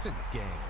points in the game.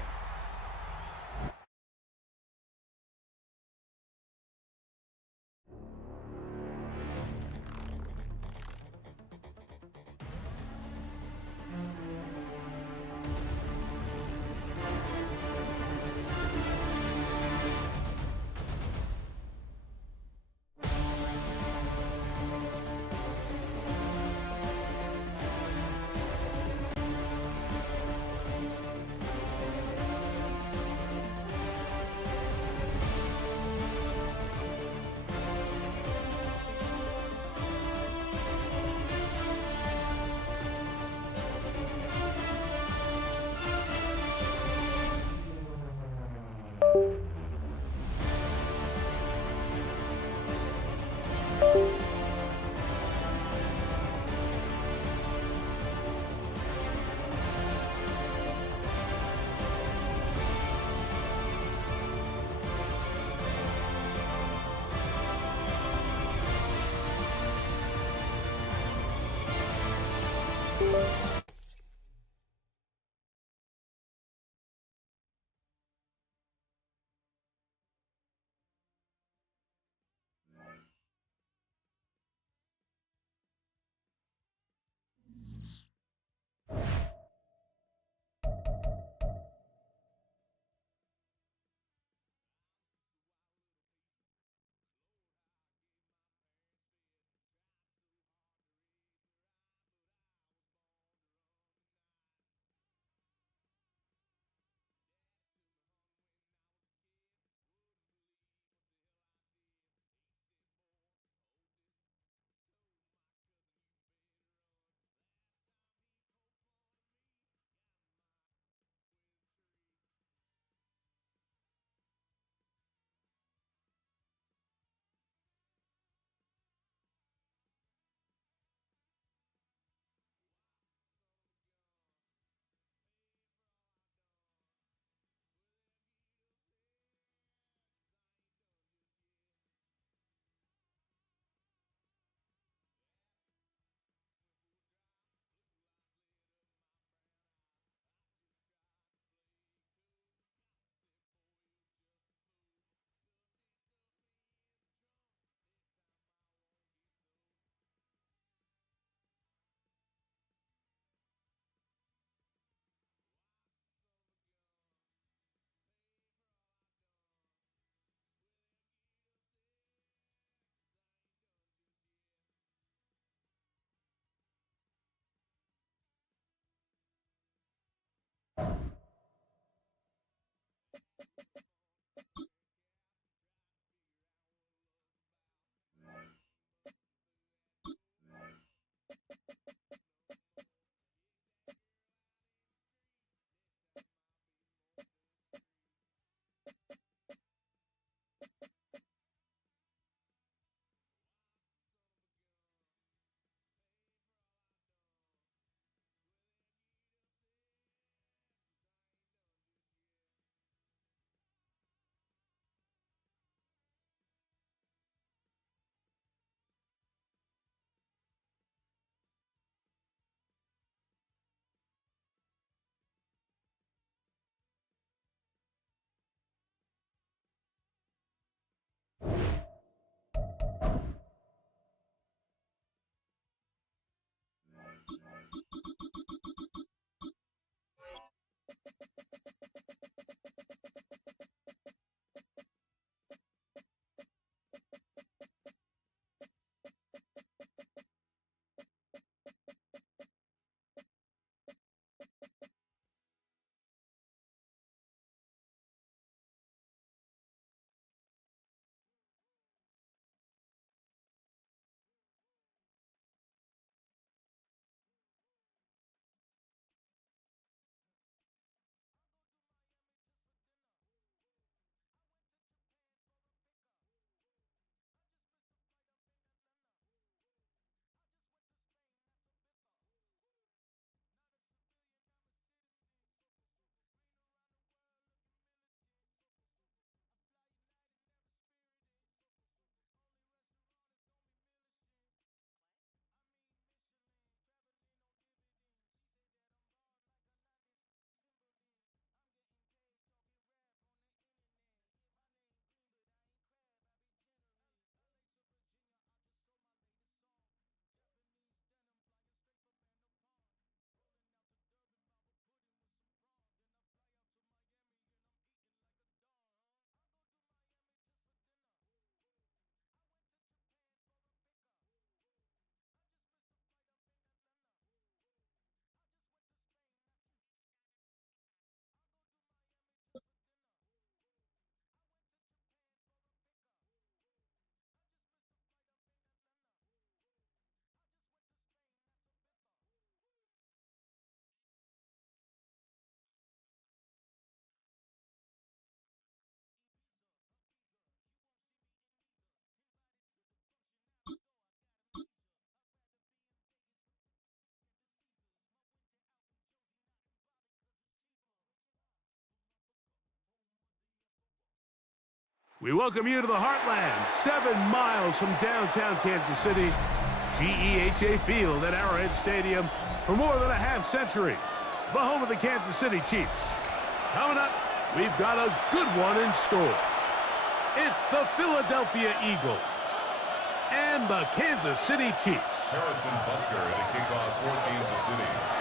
We welcome you to the Heartland, 7 miles from downtown Kansas City, GEHA Field at Arrowhead Stadium for more than a half-century, the home of the Kansas City Chiefs. Coming up, we've got a good one in store. It's the Philadelphia Eagles and the Kansas City Chiefs. Harrison Butker to kick off for Kansas City.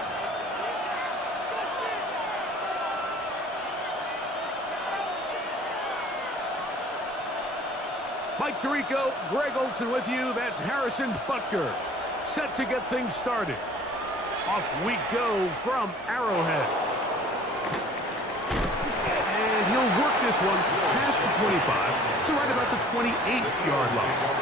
Mike Tirico, Greg Olson with you. That's Harrison Butker, set to get things started. Off we go from Arrowhead. And he'll work this one past the 25 to right about the 28-yard line.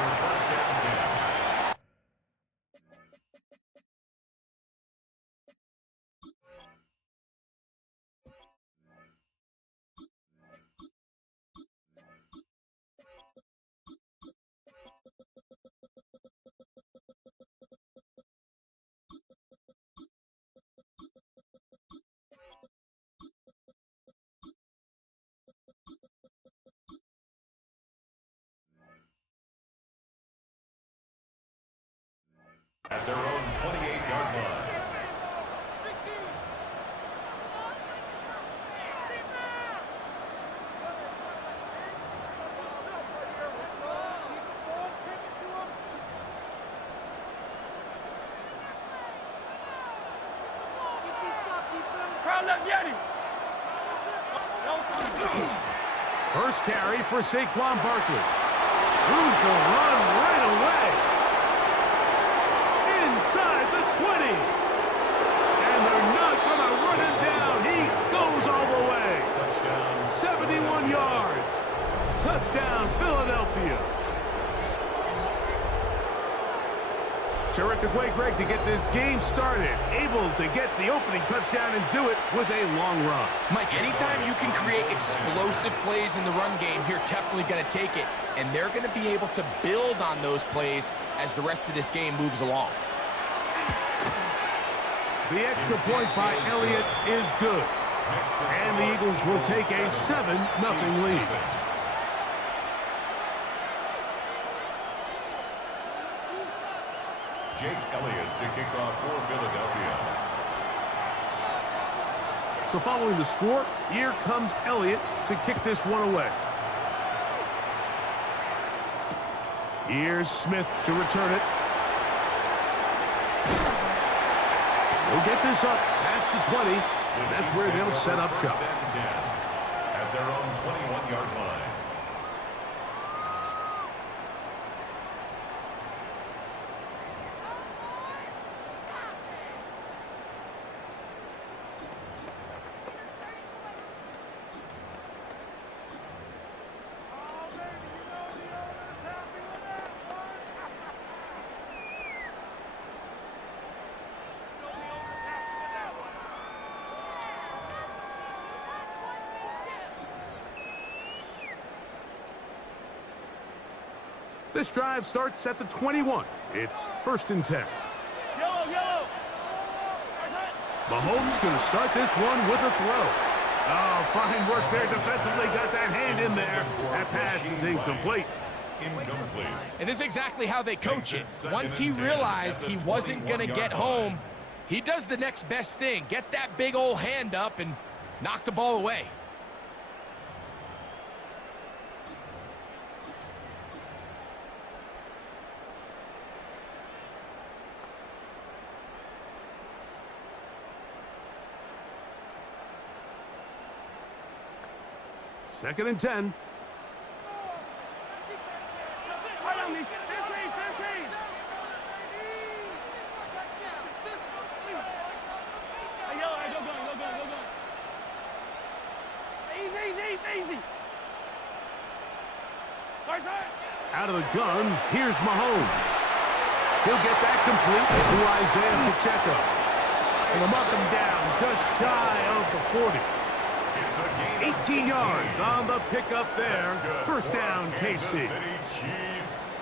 At their own 28-yard line. First carry for Saquon Barkley. Room to run right away. Inside the 20. And they're not going to run him down. He goes all the way. Touchdown. 71 yards. Touchdown, Philadelphia. Terrific way, Greg, to get this game started. Able to get the opening touchdown and do it with a long run. Mike, anytime you can create explosive plays in the run game, you're definitely going to take it. And they're going to be able to build on those plays as the rest of this game moves along. The extra point by Elliott is good. And the Eagles will take a 7-0 lead. Jake Elliott to kick off for Philadelphia. So following the score, here comes Elliott to kick this one away. Here's Smith to return it. They'll get this up past the 20, and that's where they'll set up shop. At their own 21-yard line. This drive starts at the 21. It's 1st and 10. Mahomes going to start this one with a throw. Oh, fine work there defensively. Got that hand in there. That pass is incomplete. And this is exactly how they coach it. Once he realized he wasn't going to get home, he does the next best thing. Get that big old hand up and knock the ball away. Second and 10. Out of the gun, here's Mahomes. He'll get that complete to Isaiah Pacheco. And they'll mark him down just shy of the 40. 18 yards on the pickup there. First down, KC.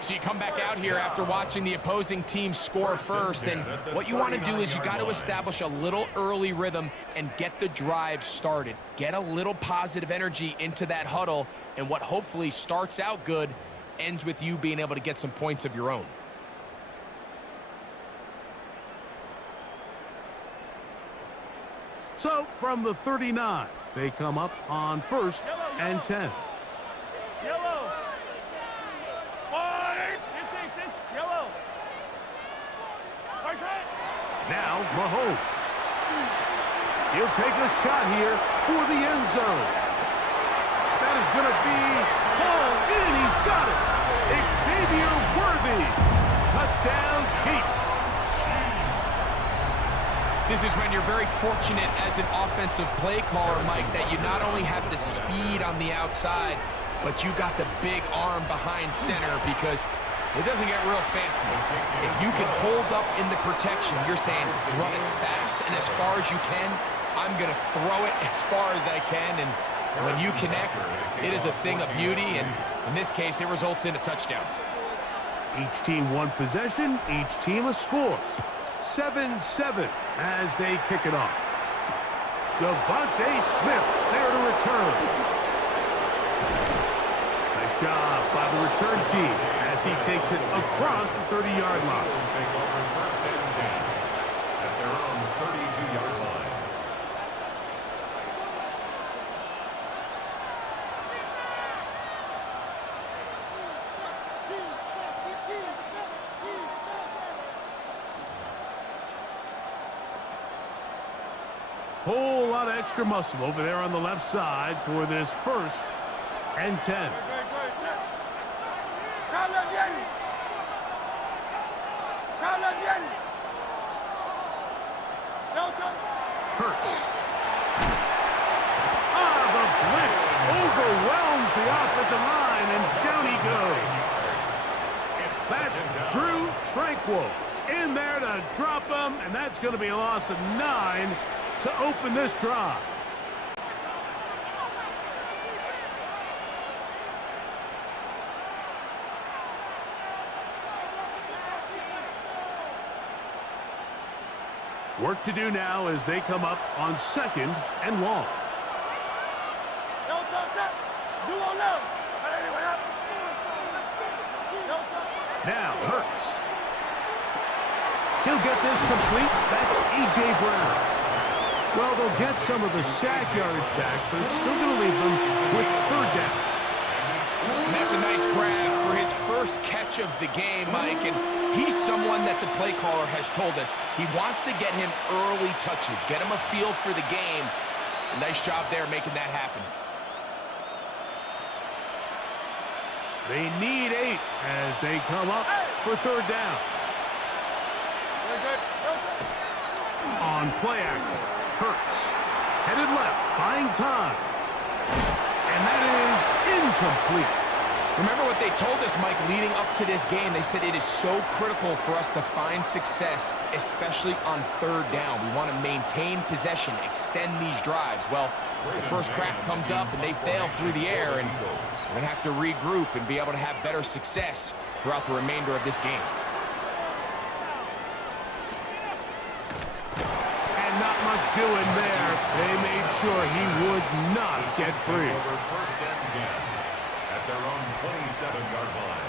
So you come back out here after watching the opposing team score first, and what you want to do is you got to establish a little early rhythm and get the drive started. Get a little positive energy into that huddle, and what hopefully starts out good ends with you being able to get some points of your own. So from the 39, they come up on 1st and 10. Yellow. Yellow. Now Mahomes. He'll take a shot here for the end zone. That is going to be hauled in. He's got it. Xavier Worthy. Touchdown, Chiefs. This is when you're very fortunate as an offensive play caller, Mike, that you not only have the speed on the outside, but you got the big arm behind center, because it doesn't get real fancy. If you can hold up in the protection, you're saying run as fast and as far as you can. I'm going to throw it as far as I can, and when you connect, it is a thing of beauty, and in this case, it results in a touchdown. Each team one possession, each team a score. 7-7 as they kick it off. Devontae Smith there to return. Nice job by the return team as he takes it across the 30-yard line. Take over 1st and 10 at their own 32-yard line. Whole lot of extra muscle over there on the left side for this 1st and 10. Hurts. The blitz overwhelms the offensive line, and down he goes. That's Drew Tranquil in there to drop him, and that's going to be a loss of 9 to open this drive. Work to do now as they come up on 2nd and long. Now Hurts. He'll get this complete. That's A.J. Brown. Well, they'll get some of the sack yardage back, but it's still going to leave them with 3rd down. And that's a nice grab for his first catch of the game, Mike. And he's someone that the play caller has told us he wants to get him early touches, get him a feel for the game. A nice job there making that happen. They need 8 as they come up for 3rd down. On play action, Hurts. Headed left, buying time. And that is incomplete. Remember what they told us, Mike, leading up to this game. They said it is so critical for us to find success, especially on 3rd down. We want to maintain possession, extend these drives. Well, the first crack comes up and they fail through the air, and we're going to have to regroup and be able to have better success throughout the remainder of this game. Not much doing there. They made sure he would not get free. Over 1st and 10 at their own 27-yard line.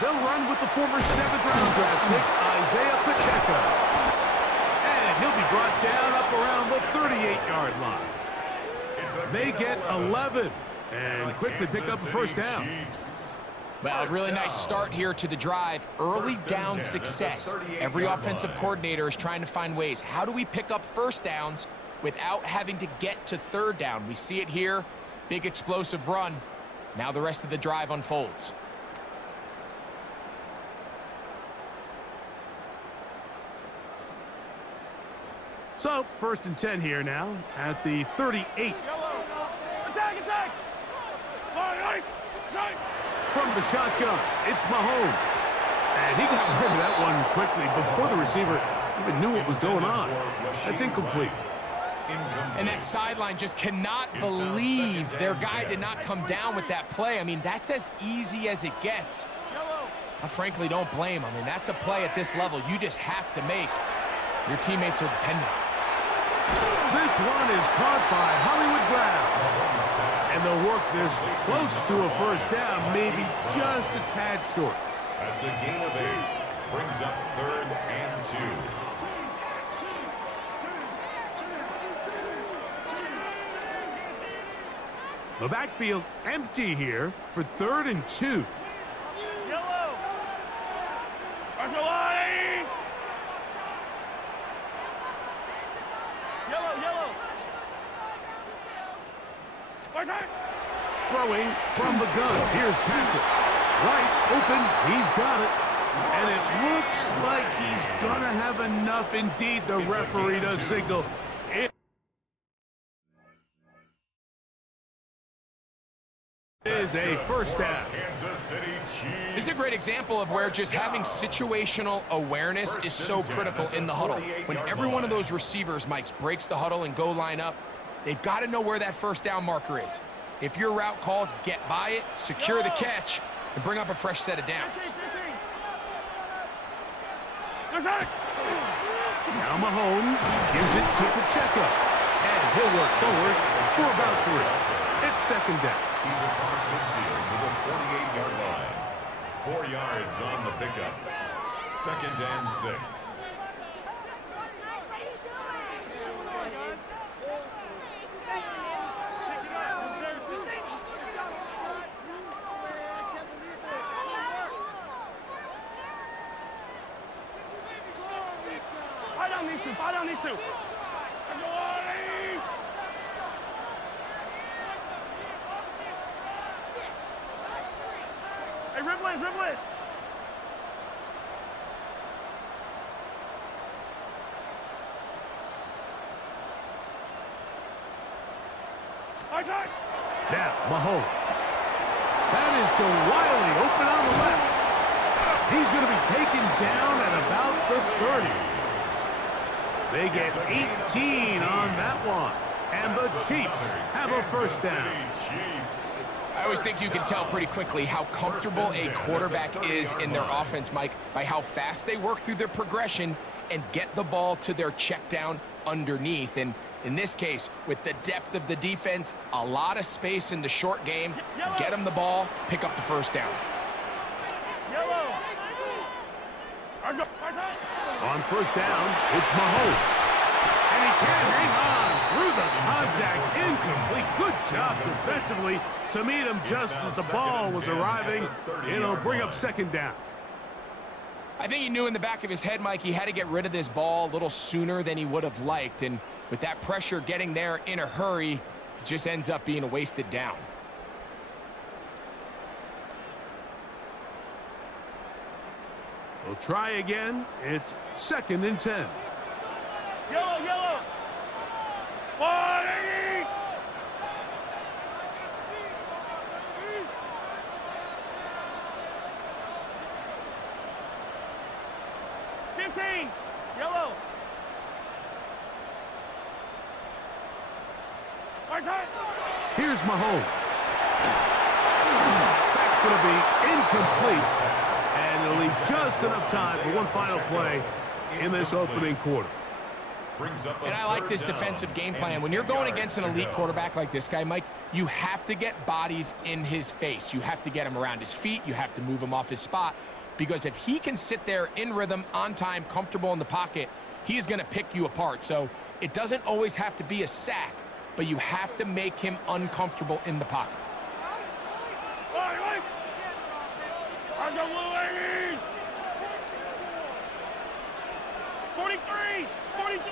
They'll run with the former 7th-round draft pick, Isaiah Pacheco. And he'll be brought down up around the 38-yard line. They get 11 and quickly pick up a 1st down. Well, a really nice start here to the drive. Early down success. Every offensive coordinator is trying to find ways. How do we pick up first downs without having to get to third down? We see it here. Big explosive run. Now the rest of the drive unfolds. So, 1st and 10 here now at the 38. Attack, attack! From the shotgun, it's Mahomes. And he got rid of that one quickly before the receiver even knew what was going on. That's incomplete. And that sideline just cannot believe their guy did not come down with that play. I mean, that's as easy as it gets. I frankly don't blame him. I mean, that's a play at this level you just have to make. Your teammates are dependent on it. This one is caught by Hollywood Brown. And they'll work this close to a first down, maybe just a tad short. That's a gain of 8. Brings up 3rd and 2. The backfield empty here for 3rd and 2. Yellow! Line! Yellow, yellow! Throwing from the gun. Here's Patrick. Rice open. He's got it. And it looks like he's going to have enough. Indeed, the referee does signal. It is a first down. This is a great example of where just having situational awareness is so critical in the huddle. When every one of those receivers, Mike, breaks the huddle and go line up, they've got to know where that first down marker is. If your route calls, get by it, secure the catch, and bring up a fresh set of downs. Now Mahomes gives it to Pacheco. And he'll work forward for about 3. It's 2nd down. He's across midfield to the 48-yard line. 4 yards on the pickup. 2nd and 6. Fire down these two. Hey, dribble it, dribble it. Now, Mahomes. That is to Wiley, open on the left. He's going to be taken down at about the 30. They get 18 on that one. And the Chiefs have a first down. I always think you can tell pretty quickly how comfortable a quarterback is in their offense, Mike, by how fast they work through their progression and get the ball to their check down underneath. And in this case, with the depth of the defense, a lot of space in the short game, get them the ball, pick up the first down. On first down, it's Mahomes. And he can't hang on through the contact. Incomplete. Good job defensively to meet him just as the ball was arriving. It'll bring up 2nd down. I think he knew in the back of his head, Mike, he had to get rid of this ball a little sooner than he would have liked. And with that pressure getting there in a hurry, it just ends up being a wasted down. We'll try again. It's 2nd and 10. Yellow, yellow. 180. Yellow. Here's Mahomes. That's going to be incomplete. And it'll leave just enough time for one final play in this opening quarter. And I like this defensive game plan. When you're going against an elite quarterback like this guy, Mike, you have to get bodies in his face. You have to get him around his feet. You have to move him off his spot. Because if he can sit there in rhythm, on time, comfortable in the pocket, he's going to pick you apart. So it doesn't always have to be a sack, but you have to make him uncomfortable in the pocket. Let's go, Blue Ladies! 43! 43!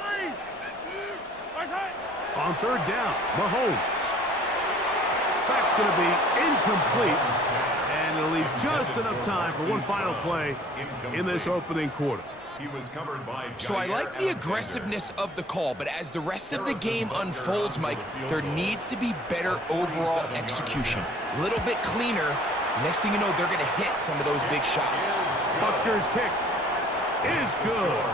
Nice hit! On third down, Mahomes. That's going to be incomplete, and it'll leave just enough time for one final play in this opening quarter. He was covered by So I like the aggressiveness of the call, but as the rest of the game unfolds, Mike, there needs to be better overall execution. A little bit cleaner. Next thing you know, they're going to hit some of those big shots. Buckner's kick is good.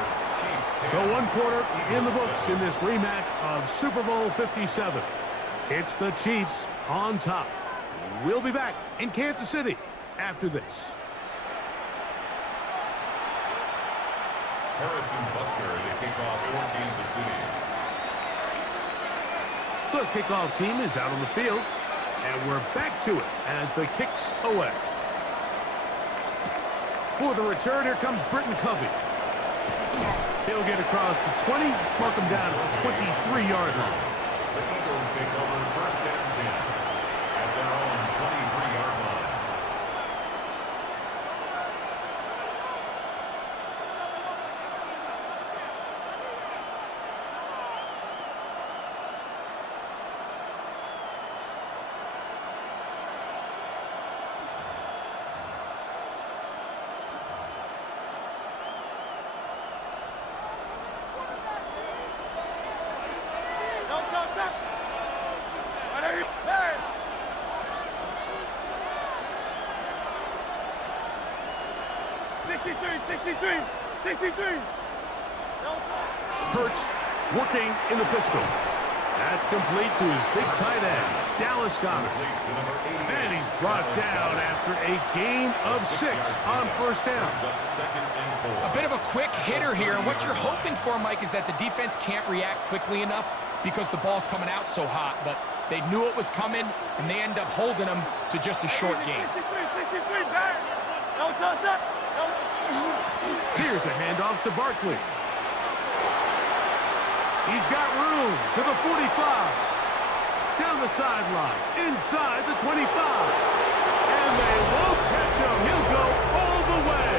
So one quarter in the books in this rematch of Super Bowl 57. It's the Chiefs on top. We'll be back in Kansas City after this. Harrison Buckner to kick off for Kansas City. The kickoff team is out on the field, and we're back to it as the kick's away. For the return, here comes Britton Covey. He'll get across the 20, mark him down at the 23-yard line. The Eagles take over first and 10 at their own 23-yard line. Don't touch that! Whatever you say! Hurts working in the pistol. That's complete to his big tight end, Dallas Goedert. And he's brought down after a gain of 6 on first down. A bit of a quick hitter here, and what you're hoping for, Mike, is that the defense can't react quickly enough because the ball's coming out so hot, but they knew it was coming, and they end up holding them to just a short game. 63, back! Don't touch that! Here's a handoff to Barkley. He's got room to the 45. Down the sideline, inside the 25. And they won't catch him. He'll go all the way.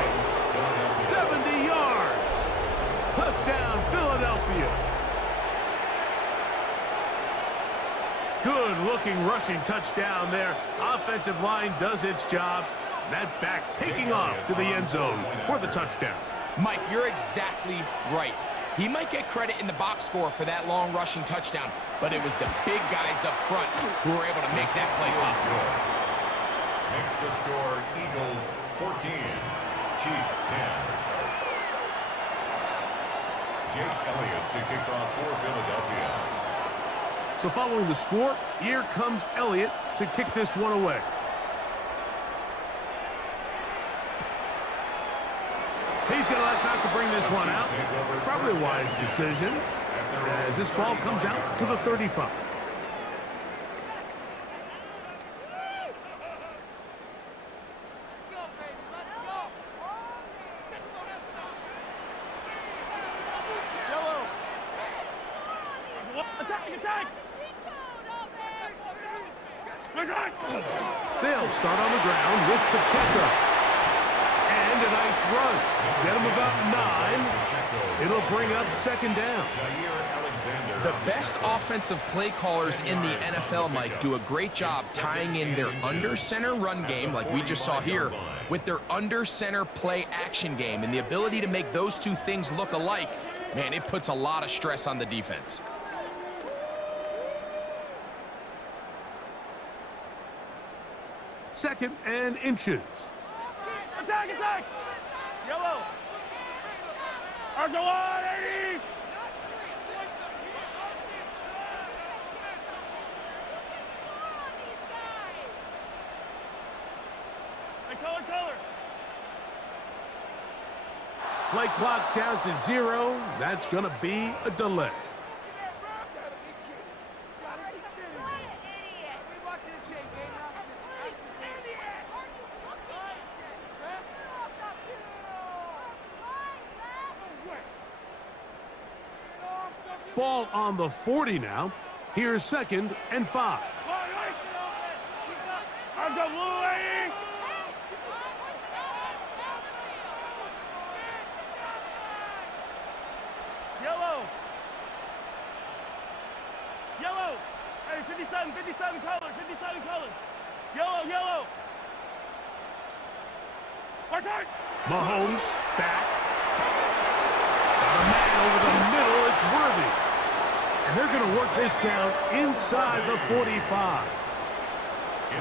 70 yards. Touchdown, Philadelphia. Good-looking rushing touchdown there. Offensive line does its job. That back taking off to the end zone for the touchdown. Mike, you're exactly right. He might get credit in the box score for that long rushing touchdown, but it was the big guys up front who were able to make that play possible. Makes the score Eagles 14, Chiefs 10. Jake Elliott to kick off for Philadelphia. So following the score, here comes Elliott to kick this one away. He's going to elect not to bring this one out. Probably a wise decision as this ball comes out to the 35. Yellow! Attack! Attack! Attack! They'll start on the ground with Pacheco. And a nice run. Get him about 9. It'll bring up second down. The best offensive play callers in the NFL, Mike, do a great job tying in their under-center run game, like we just saw here, with their under-center play action game. And the ability to make those two things look alike, man, it puts a lot of stress on the defense. Second and inches. Attack! Attack! Yellow! Arsenal 180! Hey, color! Play clock down to 0. That's going to be a delay. Ball on the 40 now. Here's second and 5. Arsenal Blue Lady! Yellow. Yellow. Hey, 57 color, 57 color. Yellow, yellow. Martin. Mahomes back. Got a man over the middle. It's Worthy. And they're going to work this down inside the 45.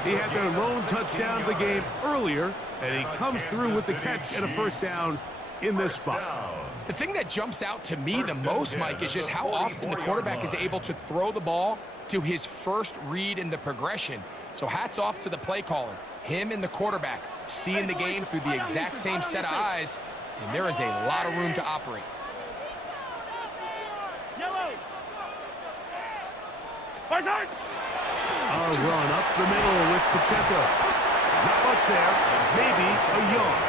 He had their lone touchdown of the game earlier, and he comes through with the catch and a first down in this spot. The thing that jumps out to me the most, Mike, is just how often the quarterback is able to throw the ball to his first read in the progression. So hats off to the play caller. Him and the quarterback seeing the game through the exact same set of eyes, and there is a lot of room to operate. Yellow. Martin. A run up the middle with Pacheco. Not much there. Maybe a yard.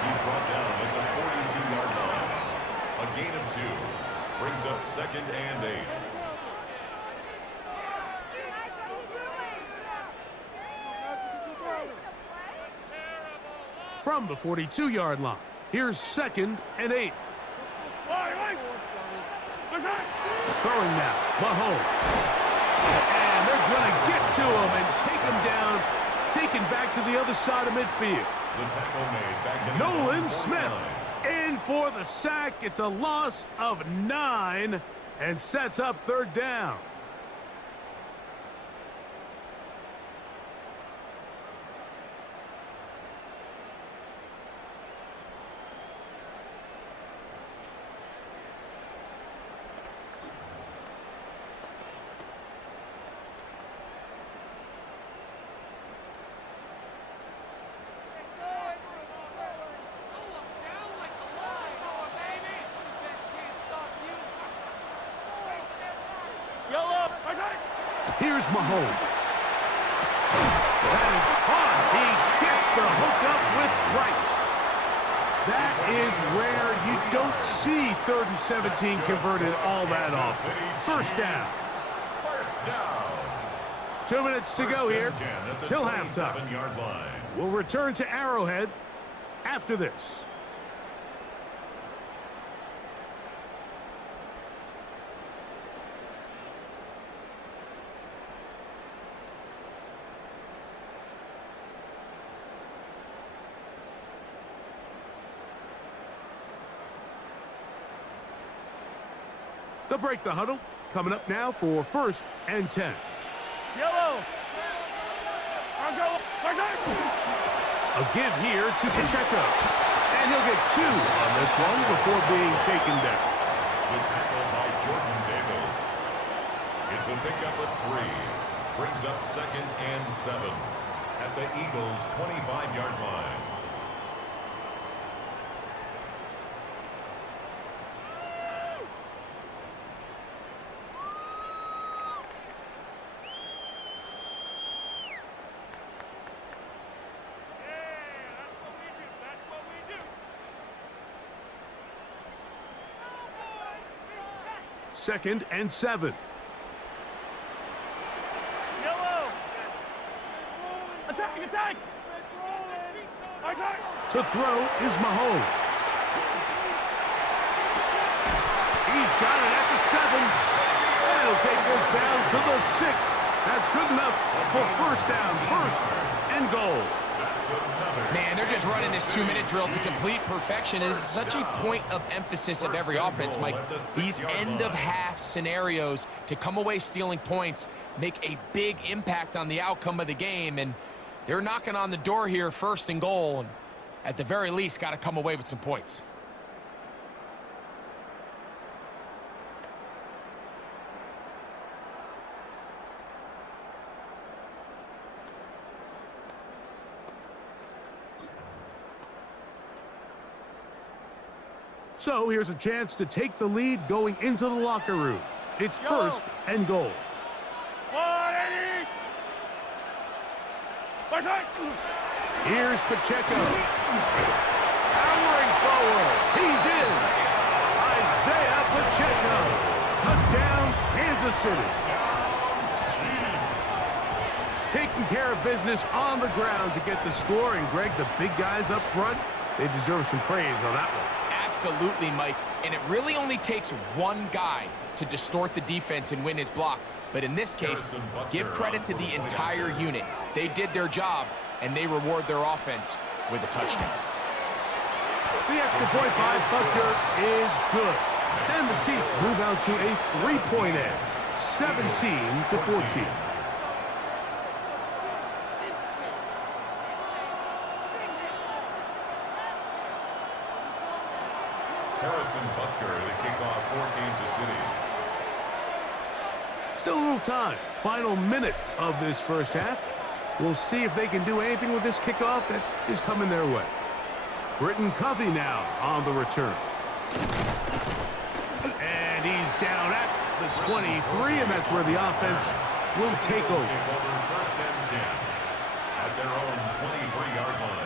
He's brought down at the 42-yard line. A gain of 2 brings up 2nd and 8. From the 42-yard line, here's 2nd and 8. Throwing now, Mahomes. And they're going to get to him and take him down, taken back to the other side of midfield. The tackle made back in Nolan Smith in for the sack. It's a loss of 9 and sets up 3rd down. Here's Mahomes. That is hard. He gets the hook up with Rice. That is rare. You don't see 3rd and 17 converted all that often. First down. 2 minutes to go here till halftime. We'll return to Arrowhead after this. They'll break the huddle. Coming up now for 1st and 10. Yellow. A give here to Pacheco. And he'll get 2 on this one before being taken down. The tackle by Jordan Davis. It's a pickup of 3. Brings up 2nd and 7 at the Eagles' 25-yard line. Second and 7. Yellow. Attack, attack. To throw is Mahomes. He's got it at the 7. And he'll take this down to the 6. That's good enough for 1st down, 1st and goal. Man, they're just running this 2-minute drill to complete perfection. It is such a point of emphasis of every offense, Mike. These end-of-half scenarios to come away stealing points make a big impact on the outcome of the game, and they're knocking on the door here, 1st and goal, and at the very least, got to come away with some points. So here's a chance to take the lead going into the locker room. It's 1st and goal. 180. Here's Pacheco. Powering forward. He's in. Isaiah Pacheco. Touchdown, Kansas City. Taking care of business on the ground to get the score. And, Greg, the big guys up front, they deserve some praise on that one. Absolutely, Mike. And it really only takes one guy to distort the defense and win his block. But in this case, give credit to the entire unit. They did their job, and they reward their offense with a touchdown. The extra point by Butker is good. And the Chiefs move out to a 3-point edge, 17-14. Harrison Butker to kick off for Kansas City. Still a little time. Final minute of this first half. We'll see if they can do anything with this kickoff that is coming their way. Britton Covey now on the return. And he's down at the 23, and that's where the offense will take over. First and 10 at their own 23-yard line.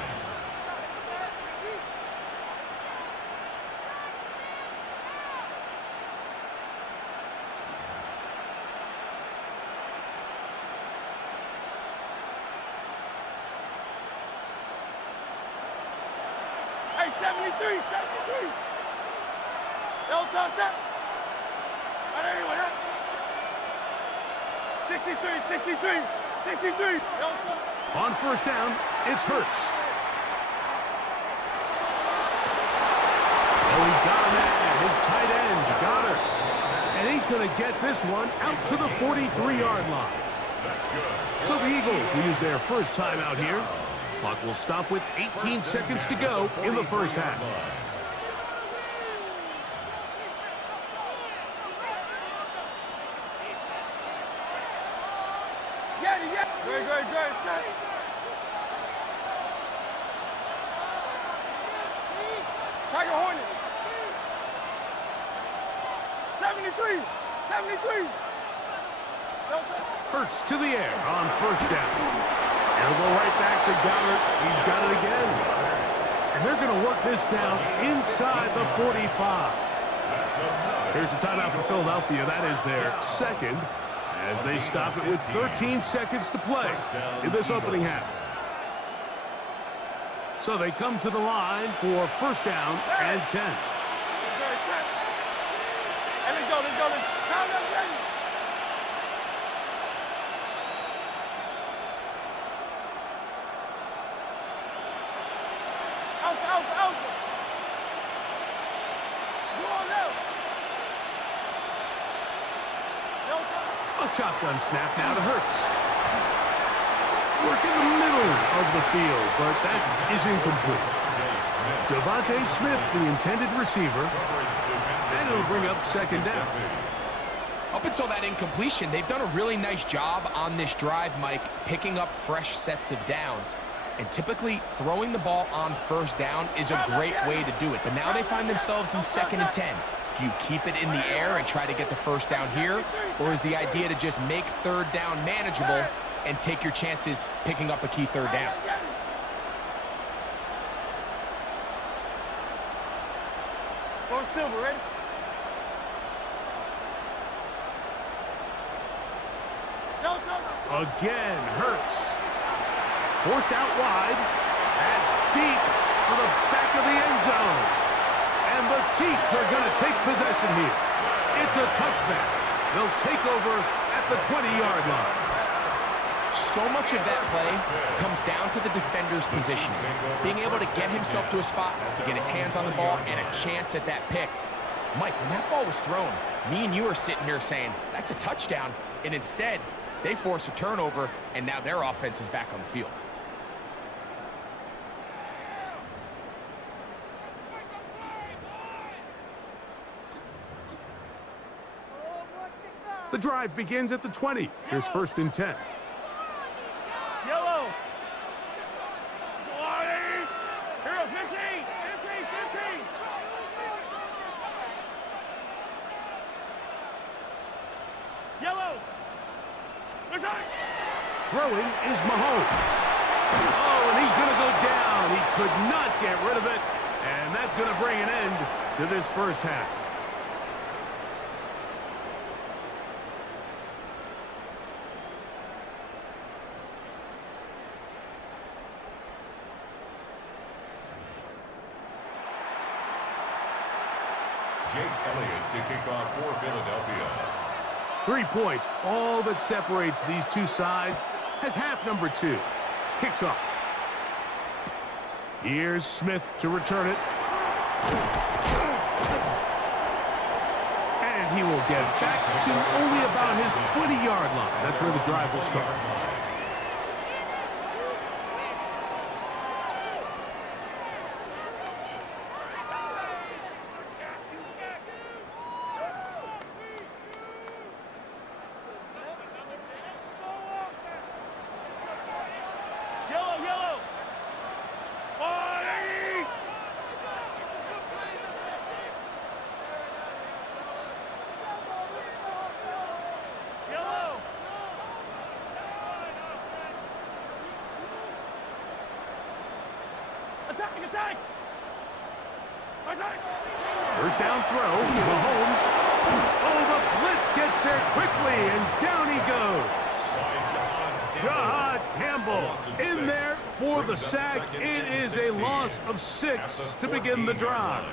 Hey, 73, 73. Don't touch that. Not anyone, huh? 63, 63, 63. Don't touch. On first down, it's Hurts. Oh, he's got a man. His tight end, Goddard. And he's going to get this one out to the 43-yard line. So the Eagles will use their first time out here. Clock will stop with 18 seconds to go in the first half. Yeah. Great. Tiger Hornet. 73, 73. Don't touch. Hurts to the air on first down. It'll go right back to Goddard. He's got it again. And they're going to work this down inside the 45. Here's a timeout for Philadelphia. That is their second, as they stop it with 13 seconds to play in this opening half. So they come to the line for first down and 10. Hey, let's go. Count up, ready. Out. Go on now. A shotgun snap now to Hurts. Work in the middle of the field, but that is incomplete. Devontae Smith, the intended receiver, and it'll bring up second down. Up until that incompletion, they've done a really nice job on this drive, Mike, picking up fresh sets of downs. And typically, throwing the ball on first down is a great way to do it. But now they find themselves in 2nd and 10. Do you keep it in the air and try to get the first down here? Or is the idea to just make third down manageable and take your chances picking up a key third down? Going silver, ready? Again, Hurts. Forced out wide. That's deep for the back of the end zone. And the Chiefs are going to take possession here. It's a touchback. They'll take over at the 20-yard line. So much of that play comes down to the defender's position. Being able to get himself to a spot, to get his hands on the ball, and a chance at that pick. Mike, when that ball was thrown, me and you are sitting here saying, that's a touchdown. And instead, they force a turnover, and now their offense is back on the field. The drive begins at the 20. Here's first and 10. Yellow. 20. Here, 15. 15. Yellow. Throwing is Mahomes. Oh, and he's going to go down. He could not get rid of it. And that's going to bring an end to this first half. Jake Elliott to kick off for Philadelphia. 3 points, all that separates these two sides, has half number 2. Kicks off. Here's Smith to return it. And he will get back to only about his 20-yard line. That's where the drive will start. Attack! First down throw, Mahomes. Oh, the blitz gets there quickly, and down he goes. Jahad Campbell in there for the sack. It is a loss of 6 to begin the drive.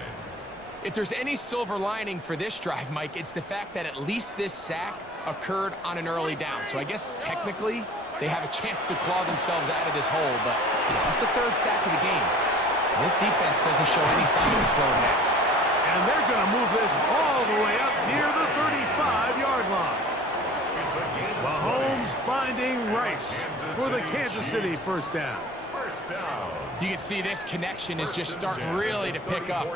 If there's any silver lining for this drive, Mike, it's the fact that at least this sack occurred on an early down. So I guess technically they have a chance to claw themselves out of this hole, but that's the 3rd sack of the game. This defense doesn't show any signs of slowing down. And they're going to move this all the way up near the 35-yard line. Mahomes finding Rice for the Kansas City first down. You can see this connection is just starting really to pick up.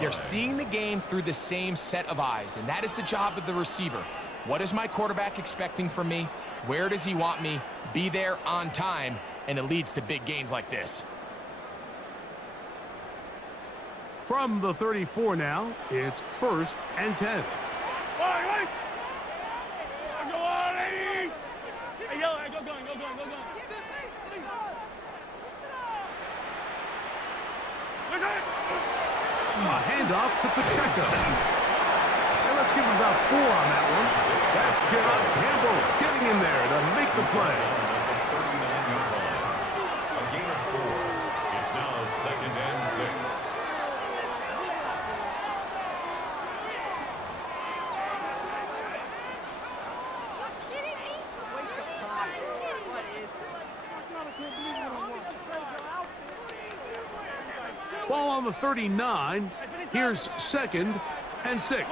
They're seeing the game through the same set of eyes, and that is the job of the receiver. What is my quarterback expecting from me? Where does he want me? Be there on time, and it leads to big gains like this. From the 34 now, it's 1st and 10. Hey, yo, go going. A handoff to Pacheco. And let's give him about 4 on that one. That's Jahad Campbell getting in there to make the play. A gain of 4. It's now 2nd and 6. Ball on the 39. Here's 2nd and 6.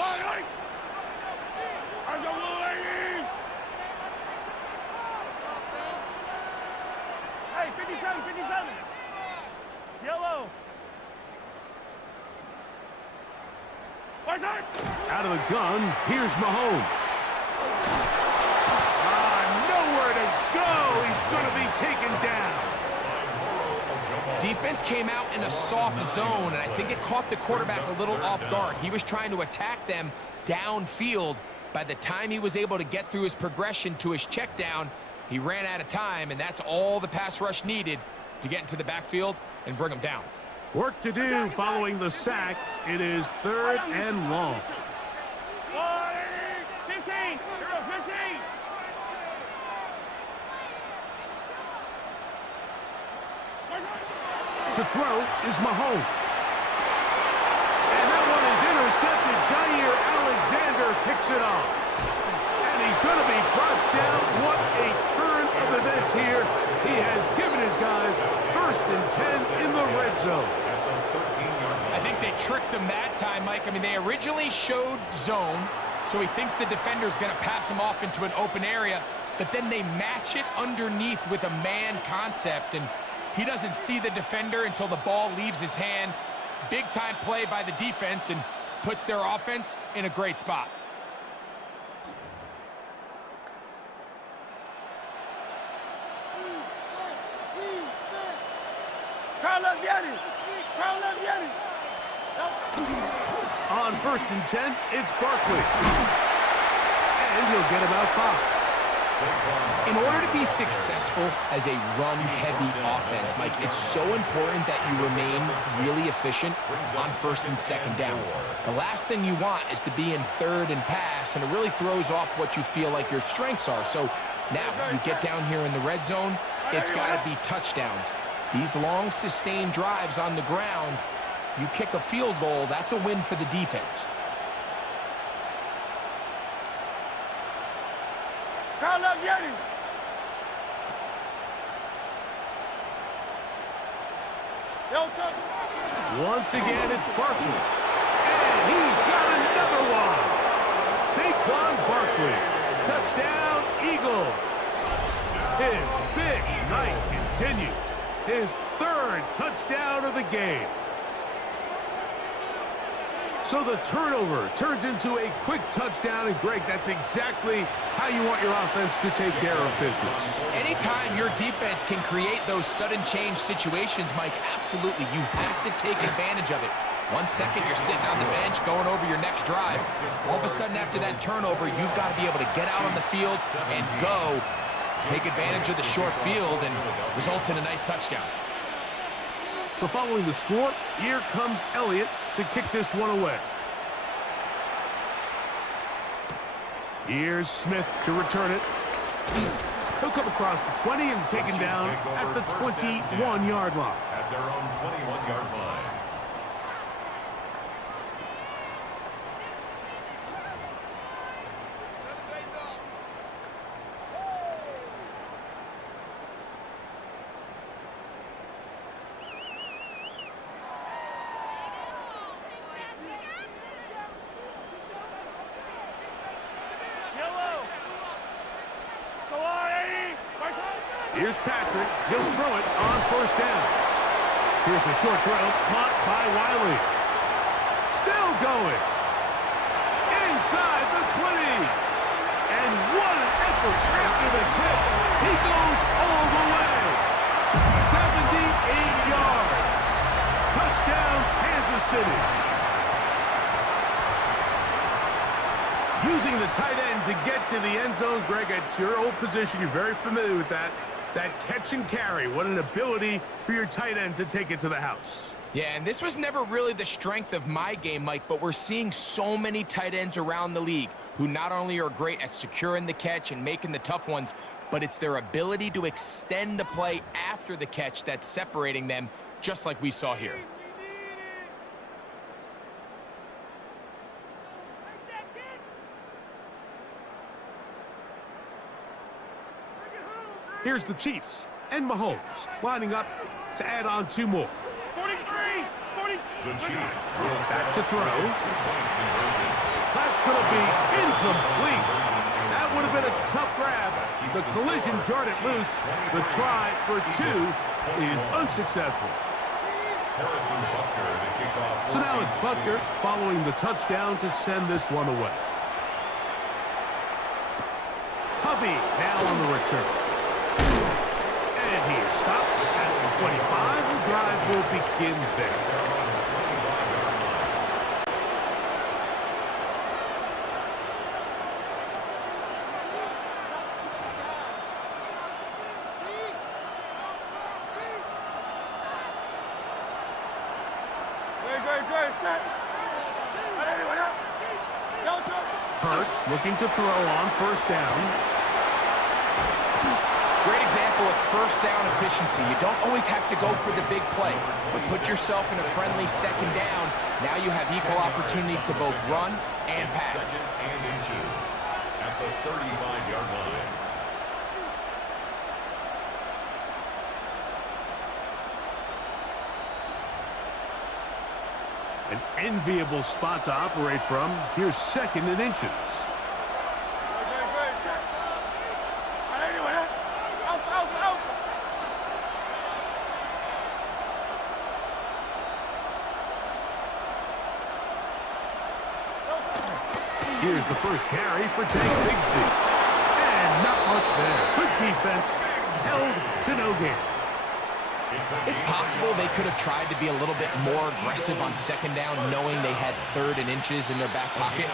Hey, 57. Yellow. Out of the gun, here's Mahomes. Nowhere to go. He's going to be taken down. Defense came out in a soft zone, and I think it caught the quarterback a little off guard. He was trying to attack them downfield. By the time he was able to get through his progression to his check down, he ran out of time, and that's all the pass rush needed to get into the backfield and bring him down. Work to do following the sack. It is 3rd and long. 15. To throw is Mahomes. And that one is intercepted. Jair Alexander picks it off. And he's going to be brought down. What a turn of events here. He has given his guys 1st and 10 in the red zone. I think they tricked him that time, Mike. I mean, they originally showed zone, so he thinks the defender's going to pass him off into an open area, but then they match it underneath with a man concept, and he doesn't see the defender until the ball leaves his hand. Big-time play by the defense and puts their offense in a great spot. On 1st and 10, it's Barkley. And he'll get about 5. In order to be successful as a run-heavy offense, Mike, it's so important that you remain really efficient on 1st and 2nd down. The last thing you want is to be in 3rd and pass, and it really throws off what you feel like your strengths are. So now you get down here in the red zone, it's got to be touchdowns. These long, sustained drives on the ground, you kick a field goal, that's a win for the defense. Once again, it's Barkley. And he's got another one. Saquon Barkley. Touchdown, Eagles. His big night continues. His third touchdown of the game. So the turnover turns into a quick touchdown, and Greg, that's exactly how you want your offense to take care of business. Anytime your defense can create those sudden change situations, Mike, absolutely, you have to take advantage of it. 1 second, you're sitting on the bench going over your next drive. All of a sudden, after that turnover, you've got to be able to get out on the field and go. Take advantage of the short field, and results in a nice touchdown. So following the score, here comes Elliott to kick this one away. Here's Smith to return it. He'll come across the 20 and taken down at the 21-yard line. At their own 21-yard line. Here's Patrick. He'll throw it on first down. Here's a short throw, caught by Wiley. Still going. Inside the 20. And what an effort after the catch. He goes all the way. 78 yards. Touchdown, Kansas City. Using the tight end to get to the end zone, Greg, it's your old position. You're very familiar with that. That catch and carry. What an ability for your tight end to take it to the house. Yeah, and this was never really the strength of my game, Mike, but we're seeing so many tight ends around the league who not only are great at securing the catch and making the tough ones, but it's their ability to extend the play after the catch that's separating them, just like we saw here. Here's the Chiefs and Mahomes lining up to add on 2 more. 43! 40! The Chiefs Back to throw. That's going to be incomplete. That would have been a tough grab. The collision jarred it loose. The try for 2 is unsuccessful. So now it's Butker following the touchdown to send this one away. Hovey now on the return. And he is stopped at the 25. The drive will begin there. Hurts looking to throw on first down. Great example of first down efficiency. You don't always have to go for the big play, but put yourself in a friendly second down. Now you have equal opportunity to both run and pass. And inches at the 35-yard line. An enviable spot to operate from. Here's 2nd and inches. Here's the first carry for Tank Bigsby. And not much there. Good defense. Held to no gain. It's possible they could have tried to be a little bit more aggressive on second down, knowing they had 3rd and inches in their back pocket.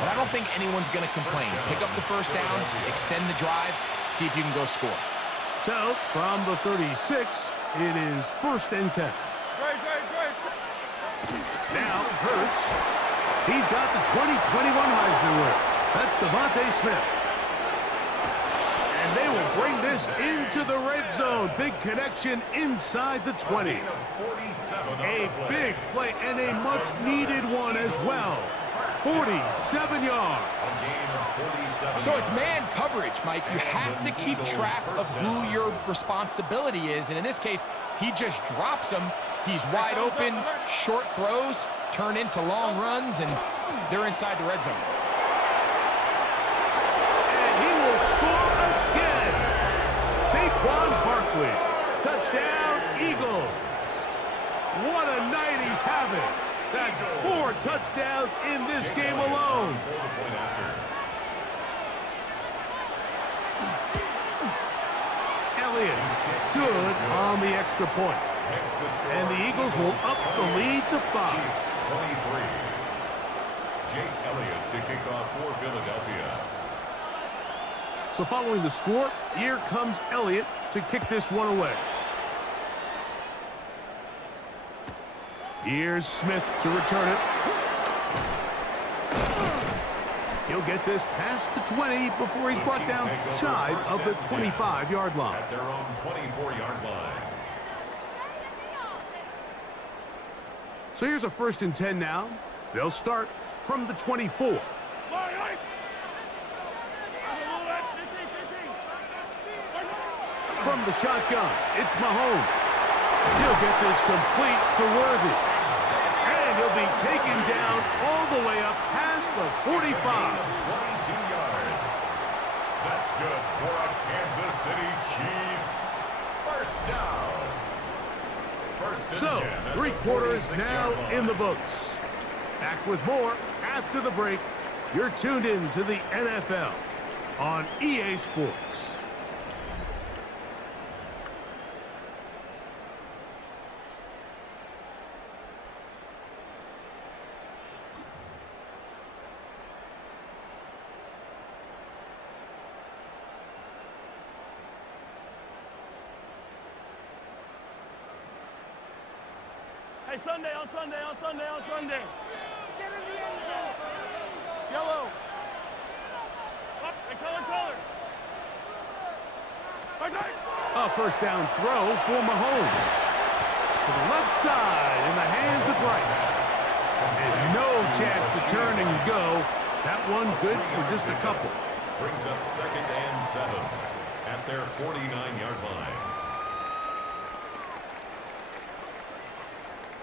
But I don't think anyone's going to complain. Pick up the first down, extend the drive, see if you can go score. So, from the 36, it is 1st and 10. Now, Hurts. He's got the 2021 Heisman winner. That's Devontae Smith. And they will bring this into the red zone. Big connection inside the 20. A big play and a much-needed one as well. 47 yards. A gain of 47 So it's yards. man coverage, Mike. You have to keep track of who your responsibility is. And in this case, he just drops him. He's wide open, short throws, turn into long runs, and they're inside the red zone. And he will score again. Saquon Barkley. Touchdown, Eagles. What a night he's having. That's 4 touchdowns in this game alone. Elliott, good on the extra point. And the Eagles will up the lead to 5. 23. Jake Elliott to kick off for Philadelphia. So following the score, here comes Elliott to kick this one away. Here's Smith to return it. He'll get this past the 20 before he's brought down shy of the 25-yard line. At their own 24-yard line. So here's a 1st and 10 now. They'll start from the 24. From the shotgun, it's Mahomes. He'll get this complete to Worthy. And he'll be taken down all the way up past the 45. 22 yards. That's good for a Kansas City Chiefs. First down. First and So, 10 at 3 the quarters 46-yard now line. in the books. Back with more after the break. You're tuned in to the NFL on EA Sports. Hey, Sunday, on Sunday. Yellow. Up, and color. A first down throw for Mahomes. To the left side in the hands of Rice. And no chance to turn and go. That one good for just a couple. Brings up 2nd and 7 at their 49-yard line.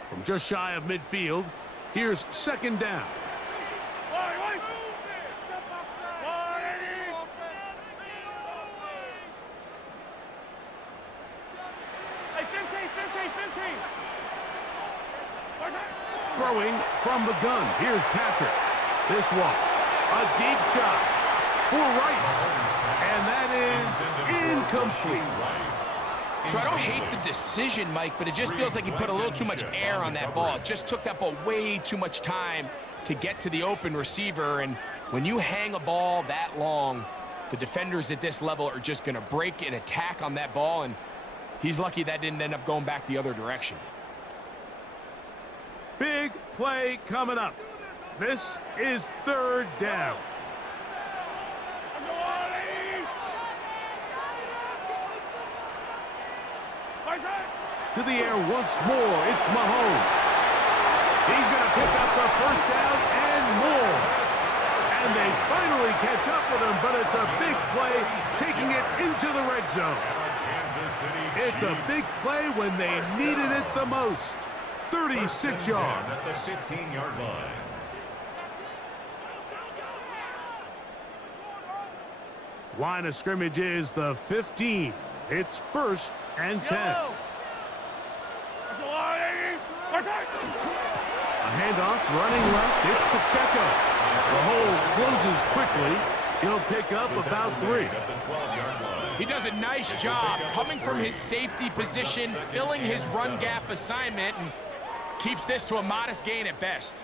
From just shy of midfield, here's 2nd down. Hey, 15. Throwing from the gun. Here's Patrick. This one, a deep shot for Rice. And that is incomplete. So I don't hate the decision, Mike, but it just feels like he put a little too much air on that ball. It just took that ball way too much time to get to the open receiver. And when you hang a ball that long, the defenders at this level are just going to break and attack on that ball. And he's lucky that didn't end up going back the other direction. Big play coming up. This is 3rd down. To the air once more, it's Mahomes. He's going to pick up the 1st down and more. And they finally catch up with him, but it's a big play, taking it into the red zone. It's a big play when they needed it the most. 36 yards. At the 15-yard line. Line of scrimmage is the 15. It's 1st and 10. A handoff running left. It's Pacheco. The hole closes quickly. He'll pick up about 3. At the 12-yard line. He does a nice job coming from his safety position, filling his run gap assignment, and keeps this to a modest gain at best.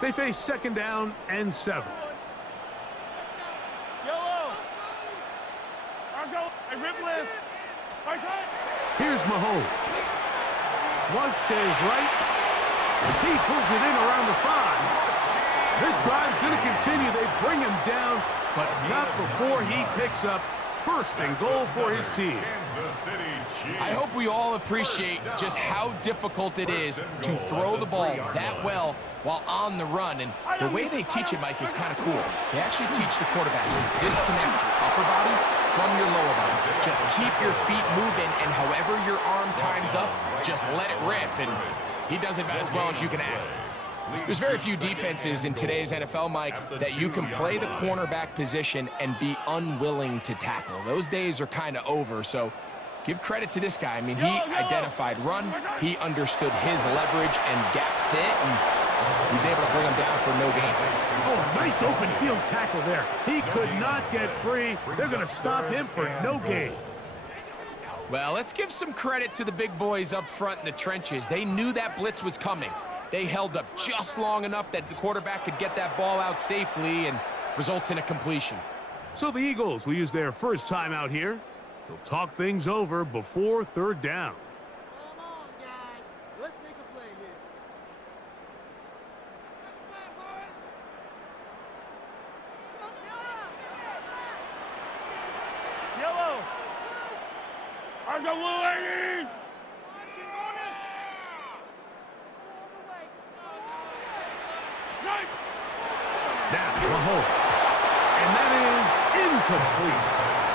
They face 2nd down and 7. Yellow. Let's go. Hey, rip list. Right side. Here's Mahomes. Flush to his right. He pulls it in around the 5. This drive's going to continue. They bring him down, but not before he picks up first and goal for his team. Kansas City Chiefs. I hope we all appreciate just how difficult it is to throw the ball that well while on the run. And the way they teach it, Mike, is kind of cool. They actually teach the quarterback to disconnect your upper body from your lower body. Just keep your feet moving, and however your arm times up, just let it rip. And he does it about as well as you can ask. There's very few defenses in today's NFL, Mike, that you can play the cornerback position and be unwilling to tackle. Those days are kind of over, so give credit to this guy. I mean, he identified run, he understood his leverage and gap fit, and he's able to bring him down for no gain. Oh, nice open field tackle there. He could not get free. They're going to stop him for no gain. Well, let's give some credit to the big boys up front in the trenches. They knew that blitz was coming. They held up just long enough that the quarterback could get that ball out safely and results in a completion. So the Eagles will use their first time out here. They'll talk things over before third down. Come on, guys. Let's make a play here. Yellow. On the blue. Now, Mahomes. And that is incomplete.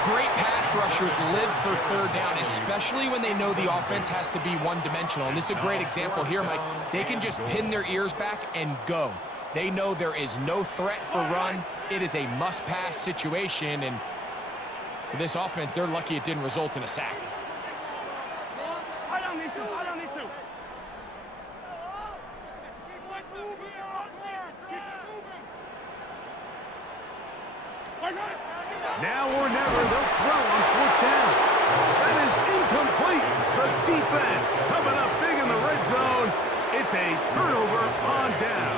Great pass rushers live for third down, especially when they know the offense has to be one-dimensional. And this is a great example here, Mike. They can just pin their ears back and go. They know there is no threat for run. It is a must-pass situation, and for this offense, they're lucky it didn't result in a sack. I don't need to. I don't need to. Now or never, they'll throw on fourth down. That is incomplete. The defense coming up big in the red zone. It's a turnover on down.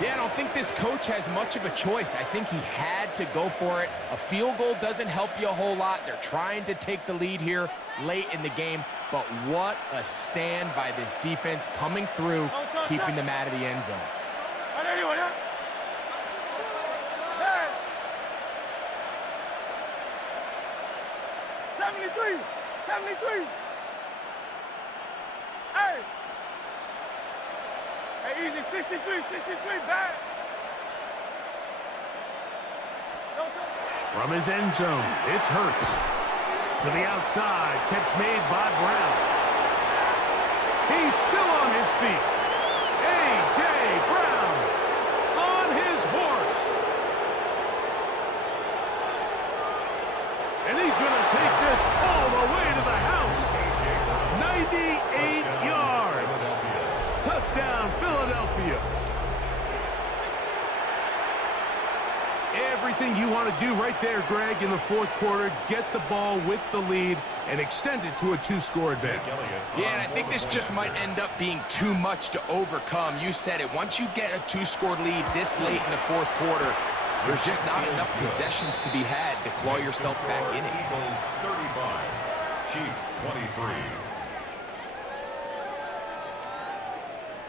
Yeah, I don't think this coach has much of a choice. I think he had to go for it. A field goal doesn't help you a whole lot. They're trying to take the lead here late in the game. But what a stand by this defense coming through, keeping them out of the end zone. 73. 73. Hey. Hey, easy. 63. 63. Back. From his end zone, it's Hurts. To the outside, catch made by Brown. He's still on his feet. A.J. Brown on his horse. And he's going to take this all the way to the house. 98 yards. Touchdown, Philadelphia. Everything you want to do right there, Greg, in the fourth quarter. Get the ball with the lead and extend it to a two-score advantage. Yeah, and I think this just might end up being too much to overcome. You said it. Once you get a two-score lead this late in the fourth quarter, there's just not enough possessions to be had to claw yourself back in it. Eagles 35, Chiefs 23.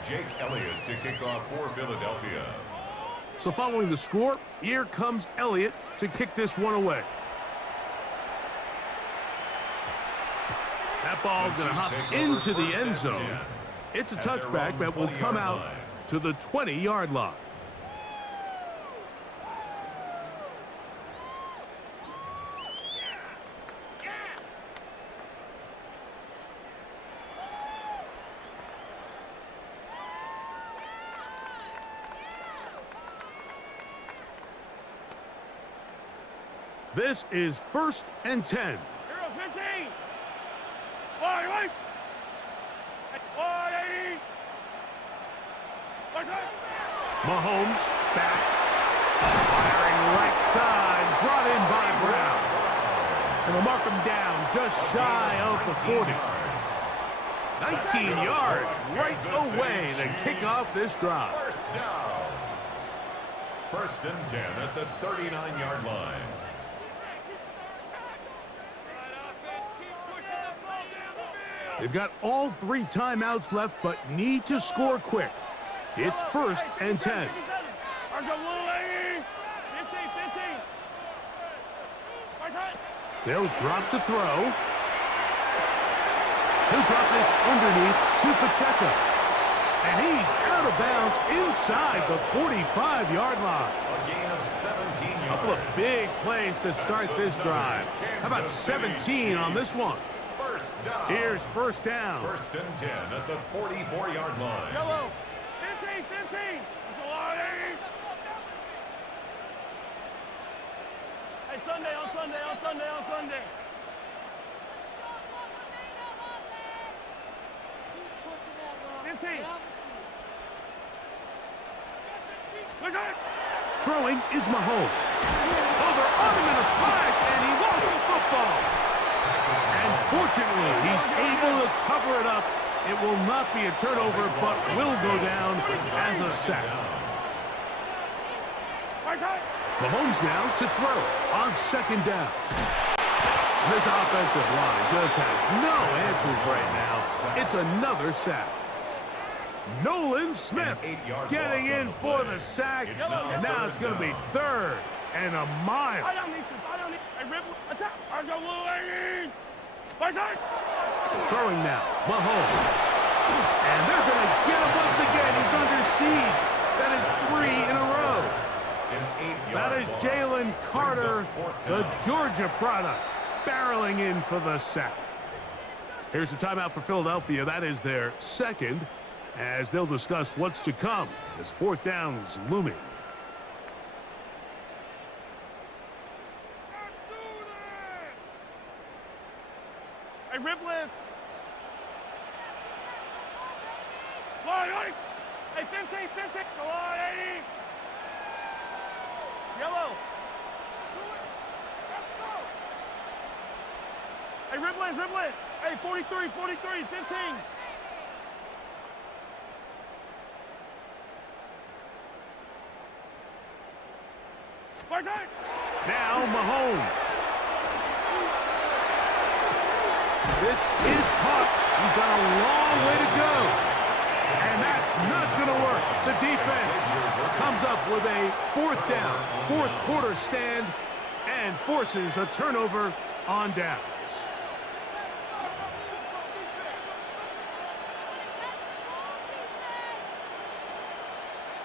Jake Elliott to kick off for Philadelphia. So following the score, here comes Elliott to kick this one away. That ball going to hop into the end zone. It's a touchback that will come out to the 20-yard line. This is 1st and 10. 0-15. Wide. 180. Mahomes back. Firing right side. Brought in by Brown. And they'll mark him down just shy of the 40. 19 yards right away to kick off this drive. First down. 1st and 10 at the 39-yard line. They've got all 3 timeouts left, but need to score quick. It's 1st and 10. They'll drop to throw. He'll drop this underneath to Pacheco. And he's out of bounds inside the 45-yard line. A gain of 17 yards. Couple of big plays to start this drive. How about 17 on this one? First down. Here's first down. First and 10 at the 44-yard line. Yellow. 15, 15. That's a lot, eh? Hey, Sunday, on Sunday, on Sunday, on Sunday. Keep pushing that, Rob. 15. Yeah. Look at it. Throwing is Mahomes. Oh, they're on him in a flash, and he lost the football. And fortunately, he's able to cover it up. It will not be a turnover, but will go down as a sack. Mahomes now to throw on second down. This offensive line just has no answers right now. It's another sack. Nolan Smith getting in for the sack, and now it's going to be third and a mile. Throwing now, Mahomes. And they're going to get him once again. He's under siege. That is 3 in a row. That is Jalen Carter, the Georgia product, barreling in for the sack. Here's a timeout for Philadelphia. That is their second, as they'll discuss what's to come as fourth down is looming. Let's do this! Hey, Ripley! Line, hey, 15, 15! Go on, 80! Yellow! Let's go! Hey, Ripley! Hey, 43, 43, 15! Now Mahomes. This is caught. He's got a long way to go. And that's not going to work. The defense comes up with a fourth down, fourth quarter stand, and forces a turnover on downs.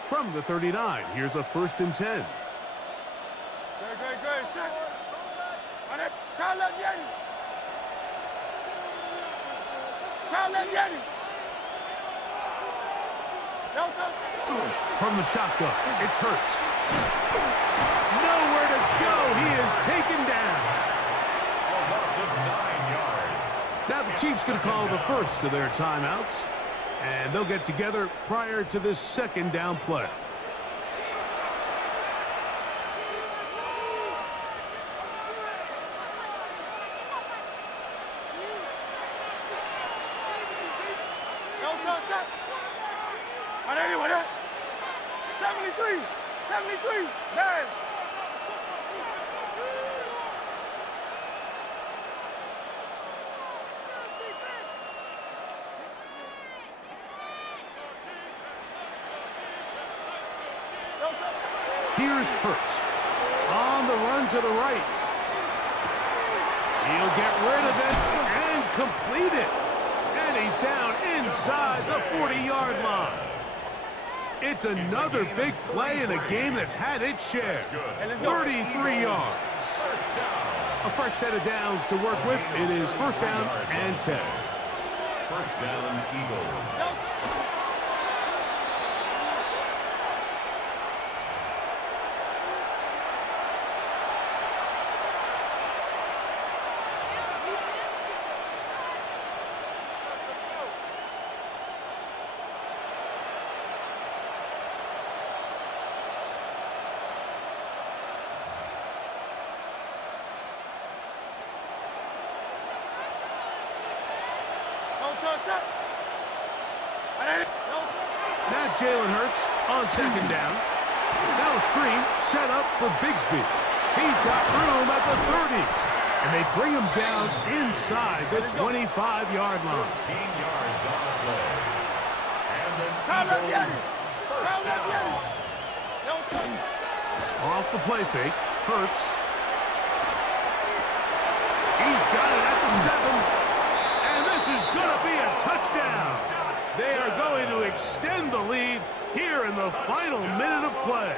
From the 39, here's a first and 10. From the shotgun, it's Hurts. Nowhere to go. He is taken down. A loss of 9 yards. Now the Chiefs going to call the first of their timeouts, and they'll get together prior to this second down play. Here's Hurts on the run to the right. He'll get rid of it and complete it. And he's down inside the 40-yard line. It's another big play in a game that's had its share. 33 yards. A fresh set of downs to work with. It is first down and 10. First down, Eagles. Now Jalen Hurts on second down. Now a screen set up for Bigsby. He's got room at the 30. And they bring him down inside the 25-yard line. 13 yards on the play. And the Eagles first down. Off the play fake, Hurts. touchdown. They are going to extend the lead here in the final minute of play.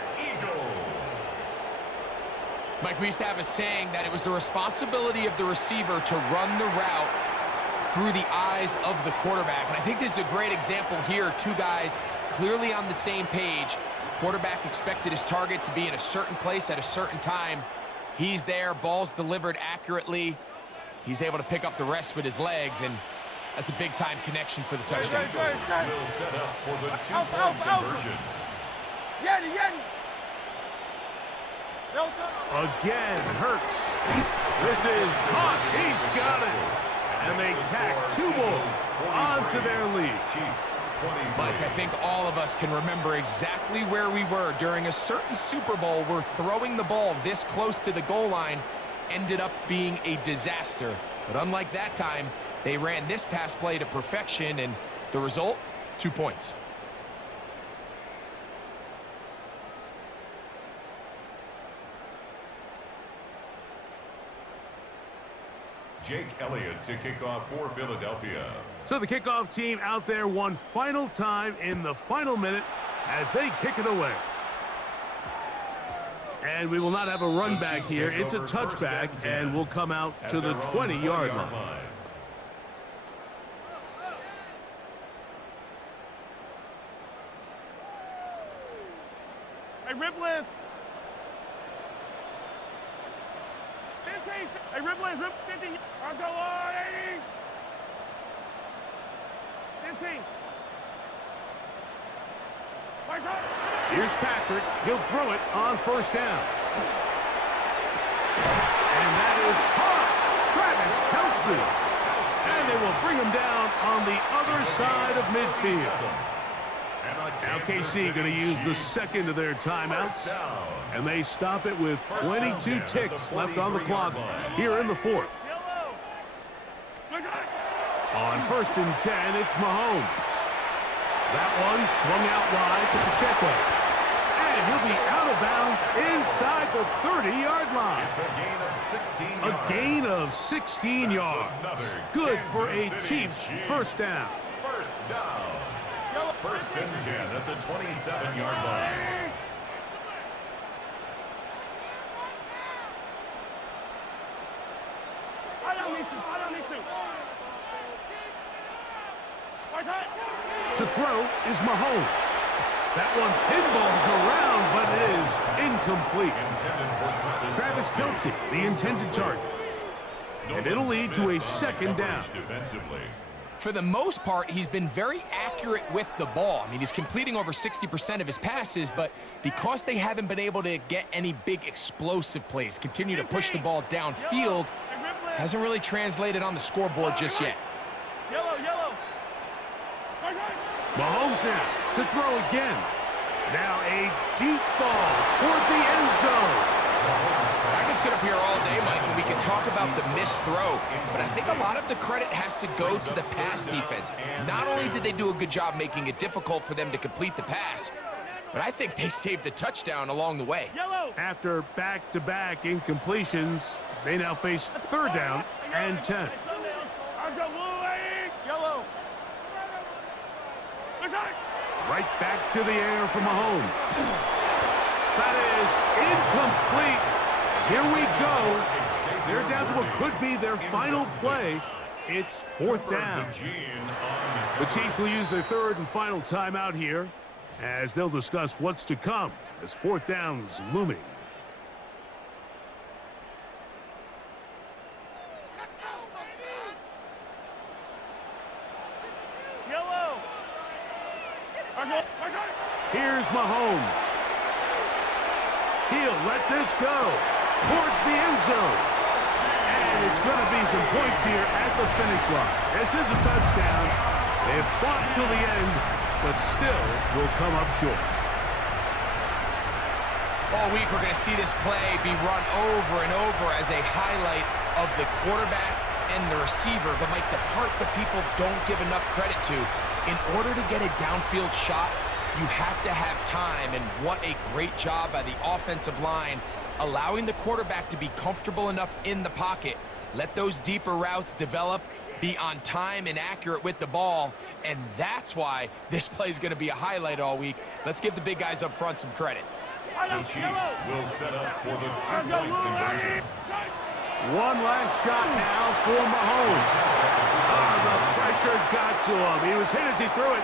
Mike, we used to have a saying that it was the responsibility of the receiver to run the route through the eyes of the quarterback. And I think this is a great example here. Two guys clearly on the same page. Quarterback expected his target to be in a certain place at a certain time. He's there, ball's delivered accurately. He's able to pick up the rest with his legs, and that's a big-time connection for the touchdown. Will set up for the two-point conversion. Again, Hurts. This is caught. He's got it. And they tack two more onto their lead. Mike, I think all of us can remember exactly where we were during a certain Super Bowl where throwing the ball this close to the goal line ended up being a disaster. But unlike that time, they ran this pass play to perfection, and the result, 2 points. Jake Elliott to kick off for Philadelphia. So the kickoff team out there one final time in the final minute as they kick it away. And we will not have a run back here. It's a touchback, and we'll come out to the 20-yard line. Hey, Ripley's. 15. Hey, Ripley's, 50. Let's go, 80. 15. Here's Patrick. He'll throw it on first down. And that is caught. Travis Kelce. And they will bring him down on the other side of midfield. Now KC going to use the second of their timeouts. And they stop it with 22 ticks left on the clock here in the fourth. On first and 10, it's Mahomes. That one swung out wide to Pacheco. And he'll be out of bounds inside the 30-yard line. It's a gain of 16 yards. A gain of 16 yards. Good for a Chiefs first down. First down. First and 10 at the 27-yard line. To throw is Mahomes. That one pinballs around, but it is incomplete. Travis Kelce, the intended target. And it'll lead to a second down. For the most part, he's been very accurate with the ball. I mean, he's completing over 60% of his passes, but because they haven't been able to get any big explosive plays, continue to push the ball downfield, hasn't really translated on the scoreboard just yet. Mahomes now to throw again. Now a deep ball toward the end zone. I can sit up here all day, Mike, and we can talk about the missed throw, but I think a lot of the credit has to go to the pass defense. Not only did they do a good job making it difficult for them to complete the pass, but I think they saved a touchdown along the way. After back-to-back incompletions, they now face third down and 10. Right back to the air for Mahomes. That is incomplete. Here we go. They're down to what could be their final play. It's fourth down. The Chiefs will use their third and final timeout here as they'll discuss what's to come as fourth down's looming. Here's Mahomes. He'll let this go towards the end zone. And it's going to be some points here at the finish line. This is a touchdown. They've fought till the end, but still will come up short. All week we're going to see this play be run over and over as a highlight of the quarterback and the receiver. But, Mike, the part that people don't give enough credit to, in order to get a downfield shot, you have to have time, and what a great job by the offensive line, allowing the quarterback to be comfortable enough in the pocket, let those deeper routes develop, be on time and accurate with the ball, and that's why this play is going to be a highlight all week. Let's give the big guys up front some credit. The Chiefs will set up for the two-point conversion. One last shot now for Mahomes. The pressure got to him. He was hit as he threw it.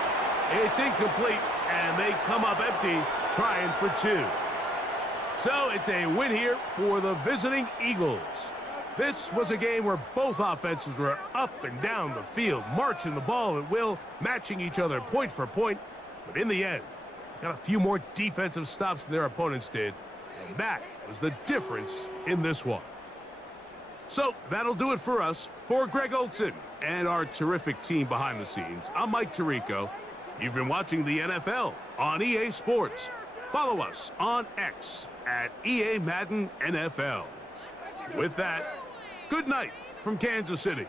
It's incomplete, and they come up empty, trying for two. So it's a win here for the visiting Eagles. This was a game where both offenses were up and down the field, marching the ball at will, matching each other point for point. But in the end, got a few more defensive stops than their opponents did, and that was the difference in this one. So that'll do it for us. For Greg Olson and our terrific team behind the scenes, I'm Mike Tirico. You've been watching the NFL on EA Sports. Follow us on X at EA Madden NFL. With that, good night from Kansas City.